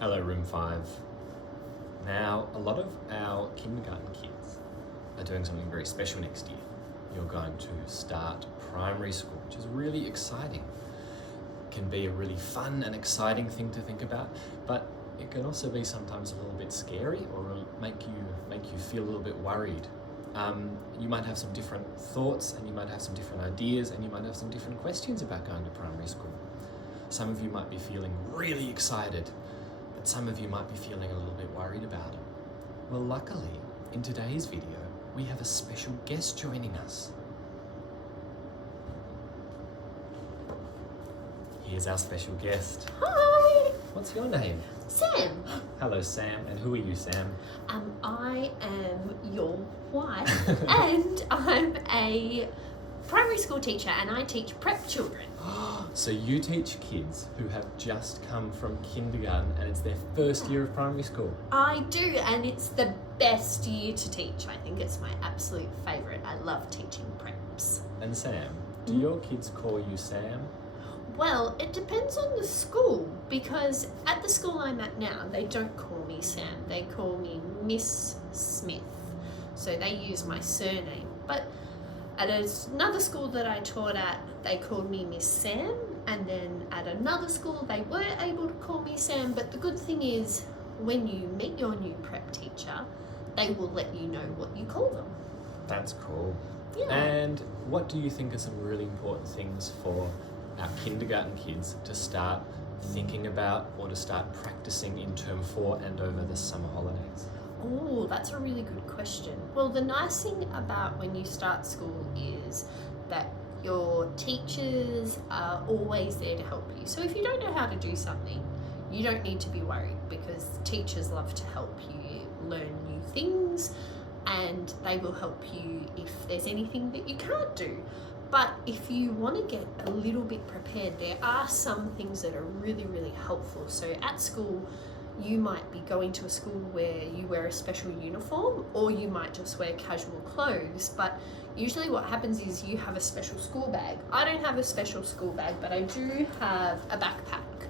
Hello, room 5. Now, a lot of our kindergarten kids are doing something very special next year. You're going to start primary school, which is really exciting. It can be a really fun and exciting thing to think about, but it can also be sometimes a little bit scary or make you feel a little bit worried. You might have some different thoughts, and you might have some different ideas, and you might have some different questions about going to primary school. Some of you might be feeling really excited, but some of you might be feeling a little bit worried about it. Well, luckily, in today's video, we have a special guest joining us. Here's our special guest. Hi! What's your name? Sam. Hello, Sam. And who are you, Sam? I am your wife and I'm a primary school teacher and I teach prep children. So you teach kids who have just come from kindergarten and it's their first year of primary school. I do, and it's the best year to teach. I think it's my absolute favourite. I love teaching preps. And Sam, do your kids call you Sam? Well, it depends on the school, because at the school I'm at now, they don't call me Sam. They call me Miss Smith. So they use my surname. But at another school that I taught at, they called me Miss Sam. And then at another school, they were able to call me Sam. But the good thing is, when you meet your new prep teacher, they will let you know what you call them. That's cool. Yeah. And what do you think are some really important things for our kindergarten kids to start thinking about or to start practicing in term 4 and over the summer holidays? Oh, that's a really good question. Well, the nice thing about when you start school is that your teachers are always there to help you. So if you don't know how to do something, you don't need to be worried, because teachers love to help you learn new things, and they will help you if there's anything that you can't do. But if you want to get a little bit prepared, there are some things that are really, really helpful. So at school, you might be going to a school where you wear a special uniform, or you might just wear casual clothes. But usually what happens is you have a special school bag. I don't have a special school bag, but I do have a backpack.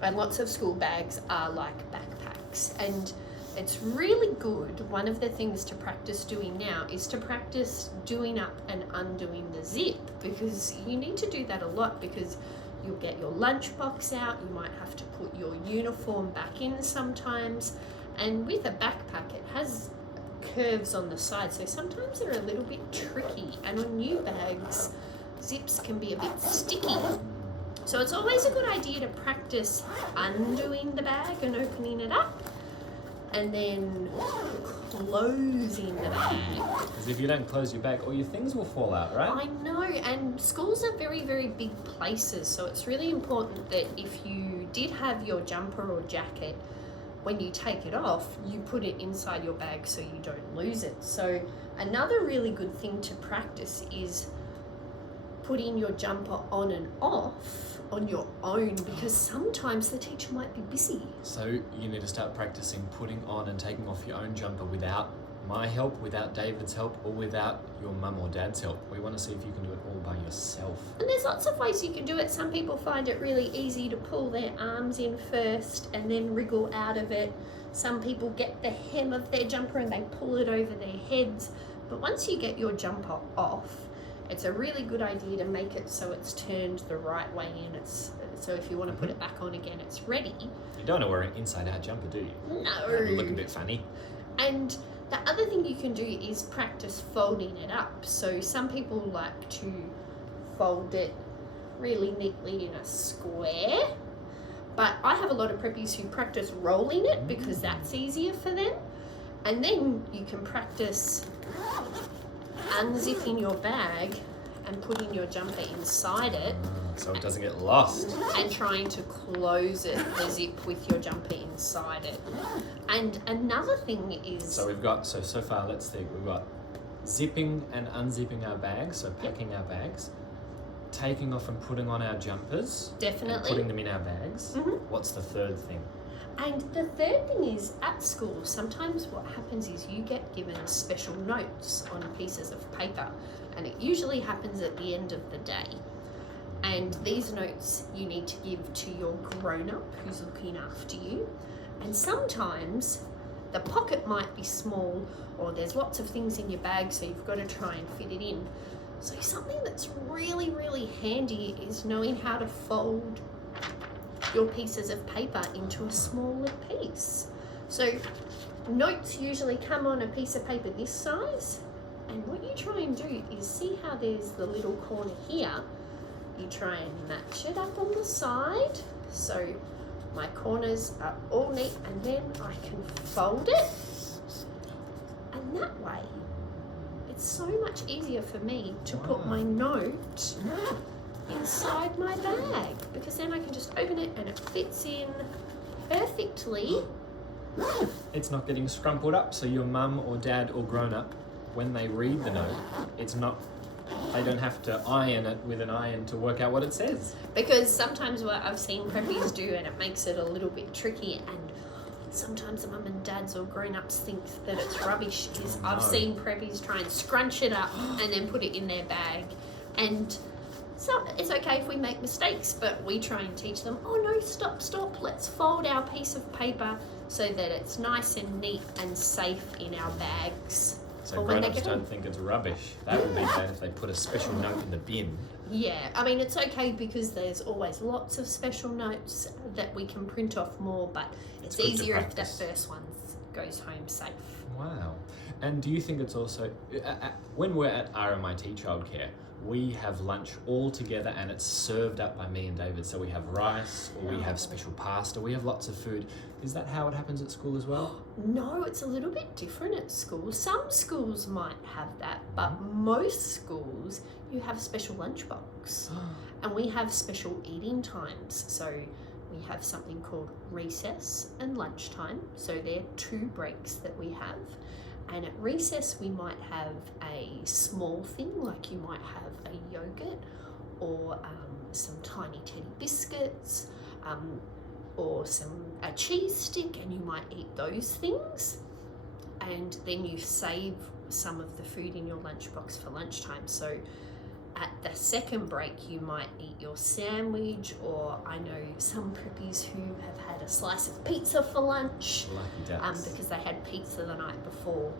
And lots of school bags are like backpacks. And it's really good. One of the things to practice doing now is to practice doing up and undoing the zip, because you need to do that a lot, because you'll get your lunchbox out, you might have to put your uniform back in sometimes, and with a backpack it has curves on the side, so sometimes they're a little bit tricky, and on new bags zips can be a bit sticky. So it's always a good idea to practice undoing the bag and opening it up, and then closing the bag. Because if you don't close your bag, all your things will fall out, right? I know, and schools are very, very big places, so it's really important that if you did have your jumper or jacket, when you take it off, you put it inside your bag so you don't lose it. So another really good thing to practice is putting your jumper on and off on your own, because sometimes the teacher might be busy. So you need to start practicing putting on and taking off your own jumper without my help, without David's help, or without your mum or dad's help. We want to see if you can do it all by yourself. And there's lots of ways you can do it. Some people find it really easy to pull their arms in first and then wriggle out of it. Some people get the hem of their jumper and they pull it over their heads. But once you get your jumper off, it's a really good idea to make it so it's turned the right way in. So if you want to put it back on again, it's ready. You don't want to wear an inside-out jumper, do you? No. It'll look a bit funny. And the other thing you can do is practice folding it up. So some people like to fold it really neatly in a square, but I have a lot of preppies who practice rolling it because that's easier for them. And then you can practice unzipping your bag and putting your jumper inside it, so it doesn't get lost, and trying to close it, the zip, with your jumper inside it. And another thing is, so we've got, so far, let's think, we've got zipping and unzipping our bags, so packing our bags, taking off and putting on our jumpers, definitely, and putting them in our bags. What's the third thing? And the third thing is, at school, sometimes what happens is you get given special notes on pieces of paper, and it usually happens at the end of the day. And these notes you need to give to your grown-up who's looking after you. And sometimes the pocket might be small, or there's lots of things in your bag, so you've got to try and fit it in. So something that's really, really handy is knowing how to fold your pieces of paper into a smaller piece. So notes usually come on a piece of paper this size, and what you try and do is see how there's the little corner here. You try and match it up on the side, so my corners are all neat, and then I can fold it, and that way it's so much easier for me to put my note inside my bag, because then I can just open it and it fits in perfectly. It's not getting scrumpled up, so your mum or dad or grown up, when they read the note, they don't have to iron it with an iron to work out what it says. Because sometimes what I've seen preppies do, and it makes it a little bit tricky, and sometimes the mum and dads or grown-ups think that it's rubbish, is I've seen preppies try and scrunch it up and then put it in their bag. And so it's okay if we make mistakes, but we try and teach them, oh no, stop, let's fold our piece of paper so that it's nice and neat and safe in our bags. So grown-ups don't think it's rubbish. That would be bad if they put a special note in the bin. Yeah, I mean, it's okay because there's always lots of special notes that we can print off more, but it's easier if that first one goes home safe. Wow. And do you think it's also, when we're at RMIT childcare, we have lunch all together and it's served up by me and David. So we have rice, or we have special pasta, we have lots of food. Is that how it happens at school as well? No, it's a little bit different at school. Some schools might have that, but most schools, you have a special lunchbox. And we have special eating times. So we have something called recess and lunchtime. So they're 2 breaks that we have. And at recess, we might have a small thing, like you might have a yogurt or some tiny teddy biscuits, or a cheese stick, and you might eat those things. And then you save some of the food in your lunchbox for lunchtime. So at the second break, you might eat your sandwich, or I know some preppies who have had a slice of pizza for lunch. Lucky ducks. Because they had pizza the night before.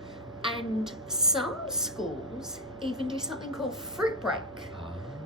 And some schools even do something called fruit break.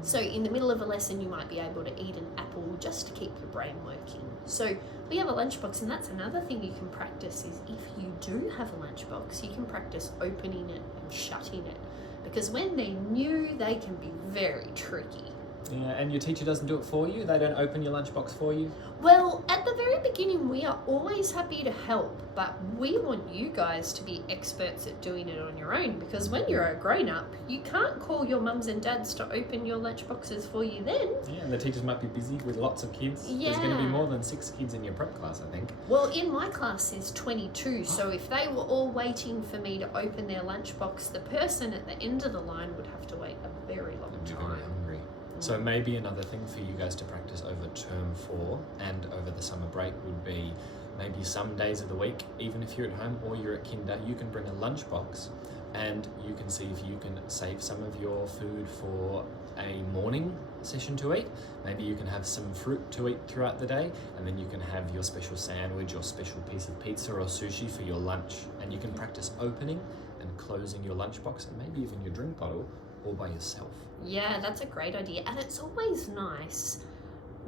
So in the middle of a lesson, you might be able to eat an apple just to keep your brain working. So we have a lunchbox, and that's another thing you can practice is if you do have a lunchbox, you can practice opening it and shutting it. Because when they're new, they can be very tricky. Yeah, and your teacher doesn't do it for you? They don't open your lunchbox for you? Well, at the very beginning, we are always happy to help, but we want you guys to be experts at doing it on your own, because when you're a grown-up, you can't call your mums and dads to open your lunchboxes for you then. Yeah, and the teachers might be busy with lots of kids. Yeah. There's going to be more than 6 kids in your prep class, I think. Well, in my class is 22, so if they were all waiting for me to open their lunchbox, the person at the end of the line would have to wait a very long They'd be time. very hungry. So maybe another thing for you guys to practice over term 4 and over the summer break would be maybe some days of the week, even if you're at home or you're at kinder, you can bring a lunchbox and you can see if you can save some of your food for a morning session to eat. Maybe you can have some fruit to eat throughout the day, and then you can have your special sandwich or special piece of pizza or sushi for your lunch. And you can practice opening and closing your lunchbox and maybe even your drink bottle all by yourself. Yeah, that's a great idea, and it's always nice.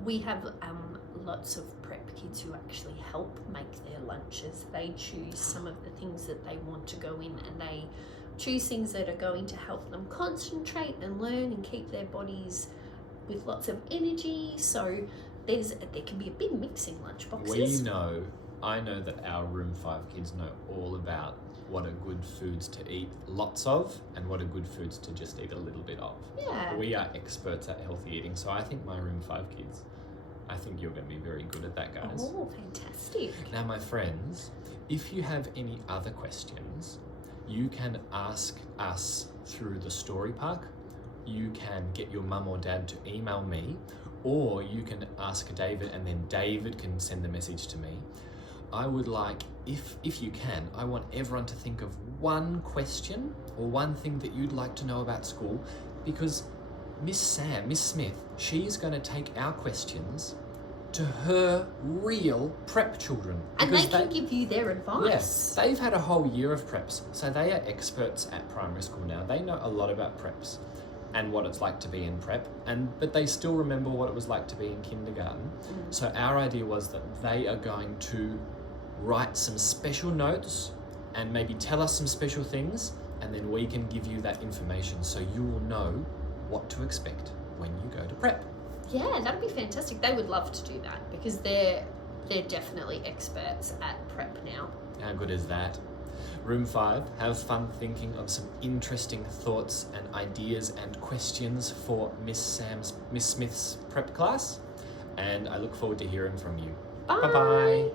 We have lots of prep kids who actually help make their lunches. They choose some of the things that they want to go in, and they choose things that are going to help them concentrate and learn and keep their bodies with lots of energy. So there can be a big mix in lunchboxes. I know that our room 5 kids know all about what are good foods to eat lots of and what are good foods to just eat a little bit of. Yeah. We are experts at healthy eating, so I think my room 5 kids, I think you're going to be very good at that, guys. Oh, fantastic. Now, my friends, if you have any other questions, you can ask us through the Story Park. You can get your mum or dad to email me, or you can ask David, and then David can send the message to me. I would like, if you can, I want everyone to think of one question or one thing that you'd like to know about school, because Miss Smith, she's going to take our questions to her real prep children. And they can give you their advice. Yes, they've had a whole year of preps, so they are experts at primary school now. They know a lot about preps and what it's like to be in prep, but they still remember what it was like to be in kindergarten. So our idea was that they are going to write some special notes and maybe tell us some special things, and then we can give you that information so you will know what to expect when you go to prep. Yeah, that'd be fantastic. They would love to do that because they're definitely experts at prep now. How good is that? Room 5, have fun thinking of some interesting thoughts and ideas and questions for Miss Smith's prep class, and I look forward to hearing from you. Bye. Bye-bye.